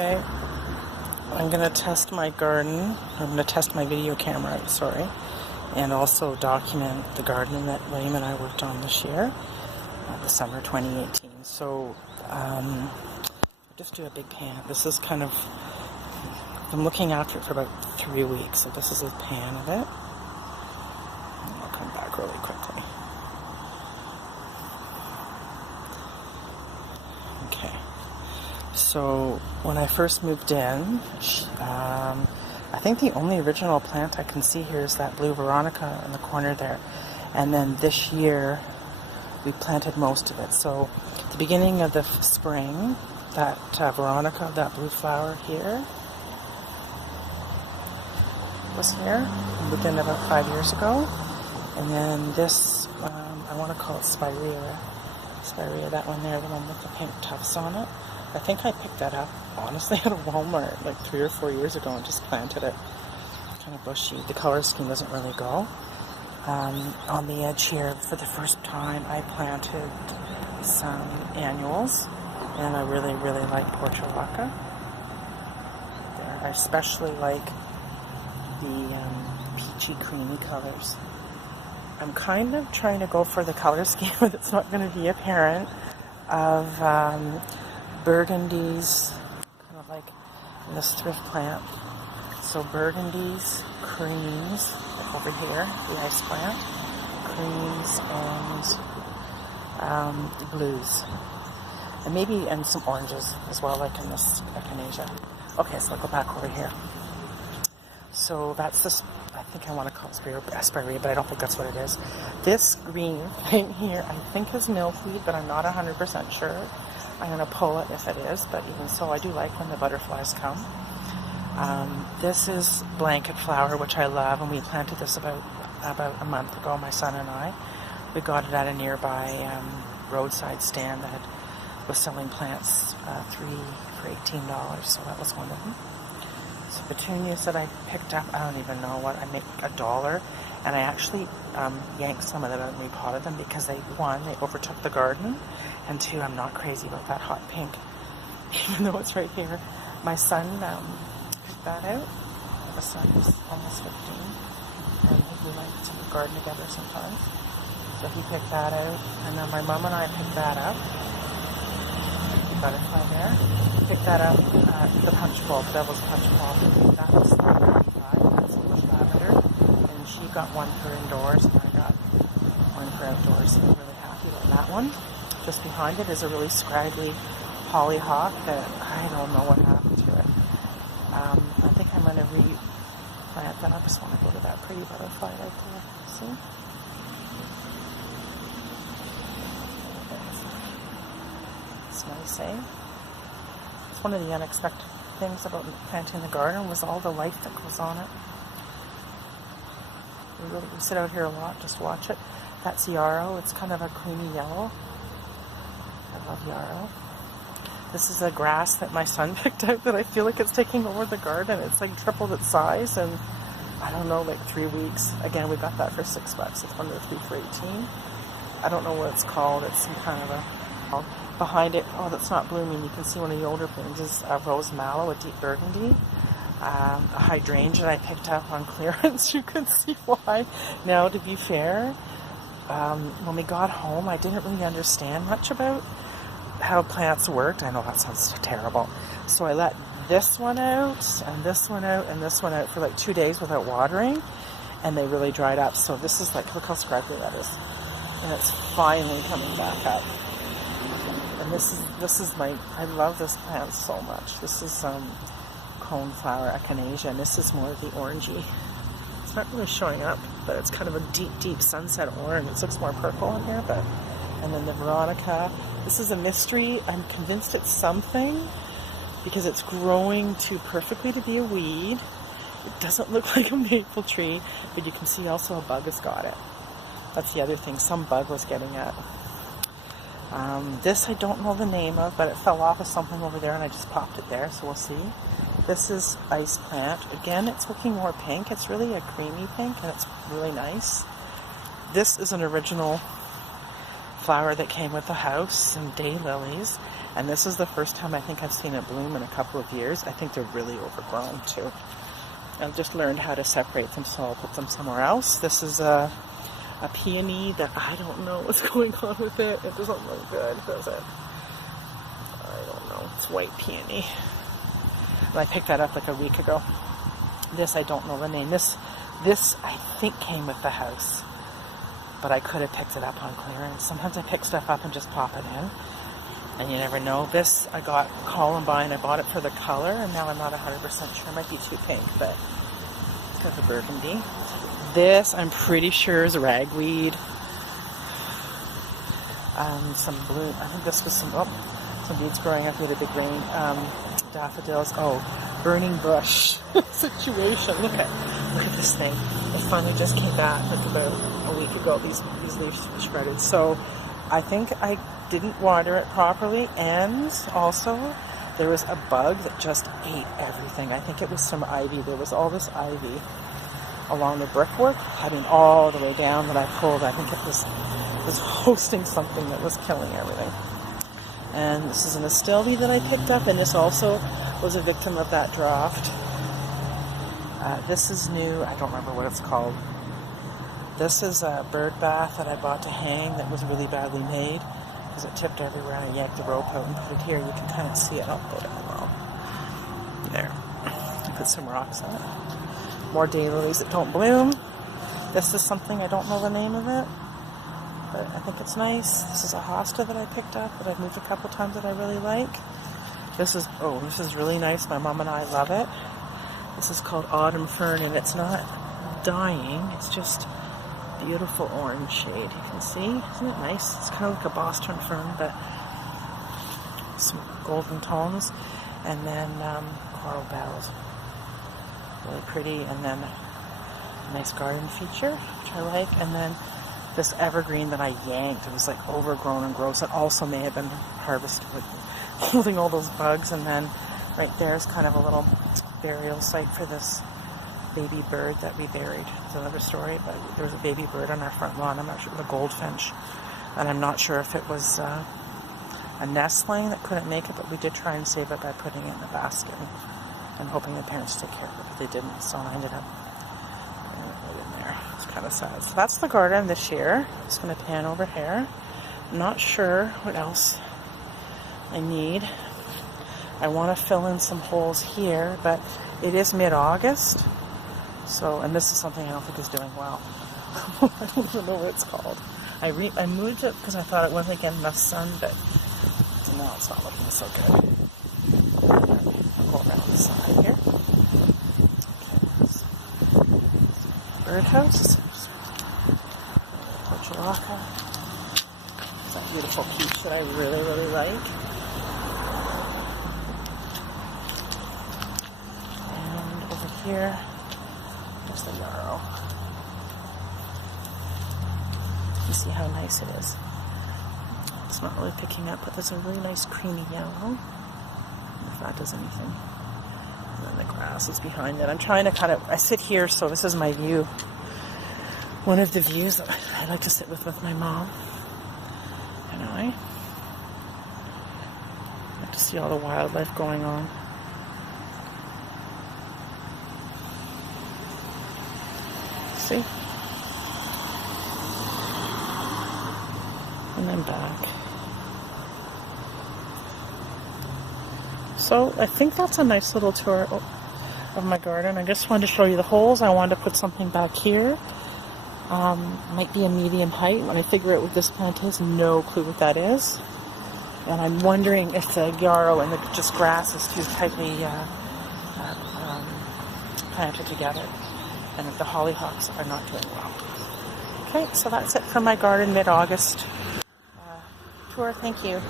Okay, I'm going to test my garden. I'm going to test my video camera, and also document the garden that William and I worked on this year, the summer 2018. So, just do a big pan. This is kind of, I'm looking after it for about 3 weeks, so this is a pan of it. I'll come back really quickly. Okay. So when I first moved in, I think the only original plant I can see here is that blue Veronica in the corner there. And then this year, we planted most of it. So at the beginning of the spring, that Veronica, that blue flower here, was here. Moved in about 5 years ago. And then this, I want to call it Spirea. Spirea, that one there, the one with the pink tufts on it. I think I picked that up, honestly, at a Walmart like 3 or 4 years ago and just planted it. Kind of bushy. The color scheme doesn't really go. On the edge here, for the first time, I planted some annuals, and I really, really like portulaca. I especially like the peachy, creamy colors. I'm kind of trying to go for the color scheme, but it's not going to be apparent, of burgundies, kind of like in this thrift plant. So burgundies, creams, like over here, the ice plant, creams and blues. And maybe, and some oranges as well, like in this echinacea. Okay, so I'll go back over here. So that's this, I think I want to call it Spirea, but I don't think that's what it is. This green thing here, I think is milkweed, but I'm not 100% sure. I'm going to pull it if it is, but even so, I do like when the butterflies come. This is blanket flower, which I love, and we planted this about a month ago, my son and I. We got it at a nearby roadside stand that was selling plants, 3 for $18, so that was one of them. So petunias that I picked up, I don't even know what, I make $1, and I actually yanked some of them out and repotted them because they overtook the garden, and 2, I'm not crazy about that hot pink, even though it's right here. My son picked that out. My son is almost 15, and we like to garden together sometimes. So he picked that out, and then my mom and I picked that up. Butterfly there. Picked that up at the punch bowl, the Devil's Punch Bowl. That was $35. That's English lavender. And she got one for indoors, and I got one for outdoors. So I'm really happy with that one. Just behind it is a really scraggly hollyhock that I don't know what happened to it. I think I'm going to replant that. I just want to go to that pretty butterfly right there. See? It's nice, eh? It's one of the unexpected things about planting the garden was all the life that goes on it. We sit out here a lot, just watch it. That's yarrow. It's kind of a creamy yellow. I love yarrow. This is a grass that my son picked out that I feel like it's taking over the garden. It's like tripled its size in, I don't know, like 3 weeks. Again, we got that for $6. It's one of the 3 for 18. I don't know what it's called. It's some kind of a... Behind it, oh, that's not blooming. You can see one of the older blooms is a rose mallow, a deep burgundy. A hydrangea I picked up on clearance. You can see why. Now, to be fair, when we got home, I didn't really understand much about how plants worked. I know that sounds terrible. So I let this one out, and this one out, and this one out for like 2 days without watering, and they really dried up. So this is like, look how scraggly that is. And it's finally coming back up. And this is my, I love this plant so much. This is coneflower echinacea, and this is more of the orangey. It's not really showing up, but it's kind of a deep, deep sunset orange. It looks more purple in here, but, and then the Veronica. This is a mystery. I'm convinced it's something because it's growing too perfectly to be a weed. It doesn't look like a maple tree, but you can see also a bug has got it. That's the other thing, some bug was getting at. This I don't know the name of, but it fell off of something over there and I just popped it there, so we'll see. This is ice plant. Again, it's looking more pink. It's really a creamy pink and it's really nice. This is an original flower that came with the house, and daylilies. And this is the first time I think I've seen it bloom in a couple of years. I think they're really overgrown too. I've just learned how to separate them, so I'll put them somewhere else. This is a peony that I don't know what's going on with it. It doesn't look good, does it? I don't know. It's white peony. And I picked that up like a week ago. This, I don't know the name. This I think came with the house, but I could have picked it up on clearance. Sometimes I pick stuff up and just pop it in, and you never know. This, I got Columbine. I bought it for the color, and now I'm not 100% sure. It might be too pink, but it's got the burgundy. This, I'm pretty sure, is ragweed. Some blue, I think this was some weeds growing up. We had a big rain. Daffodils. Oh, burning bush situation. Look at this thing. It finally just came back like about a week ago. These leaves shredded. So I think I didn't water it properly, and also there was a bug that just ate everything. I think it was some ivy. There was all this ivy along the brickwork. I mean, all the way down that I pulled. I think it was hosting something that was killing everything. And this is an astilbe that I picked up, and this also was a victim of that draft. This is new. I don't remember what it's called. This is a bird bath that I bought to hang that was really badly made because it tipped everywhere, and I yanked the rope out and put it here. You can kind of see it. I'll go down well. There. Put some rocks on it. More daylilies that don't bloom. This is something, I don't know the name of it, but I think it's nice. This is a hosta that I picked up that I've moved a couple times that I really like. This is really nice. My mom and I love it. This is called autumn fern, and it's not dying. It's just beautiful orange shade. You can see, isn't it nice? It's kind of like a Boston fern, but some golden tones, and then coral bells. Really pretty, and then a nice garden feature, which I like, and then this evergreen that I yanked. It was like overgrown and gross. It also may have been harvested with holding all those bugs. And then right there is kind of a little burial site for this baby bird that we buried. It's another story, but there was a baby bird on our front lawn. I'm not sure, the goldfinch, and I'm not sure if it was a nestling that couldn't make it, but we did try and save it by putting it in a basket and hoping the parents took care of it, but they didn't, so I ended up putting it right in there. It's kind of sad. So that's the garden this year. I'm just going to pan over here. I'm not sure what else I need. I want to fill in some holes here, but it is mid-August, so, and this is something I don't think is doing well. I don't even know what it's called. I moved it because I thought it wasn't getting enough sun, but no, it's not looking so good. I'll go around the side here. Okay, birdhouse. Portulaca. It's that beautiful peach that I really, really like. And over here, there's the yarrow. You see how nice it is. It's not really picking up, but there's a really nice creamy yellow. If that does anything. And then the grass is behind it. I'm trying to I sit here, so this is my view. One of the views that I like to sit with my mom. And I like to see all the wildlife going on. See? And then back. So I think that's a nice little tour of my garden. I just wanted to show you the holes. I wanted to put something back here. Might be a medium height. When I figure out what this plant is, no clue what that is. And I'm wondering if the yarrow and the just grass is too tightly planted together, and if the hollyhocks are not doing well. Okay, so that's it for my garden mid-August tour. Thank you.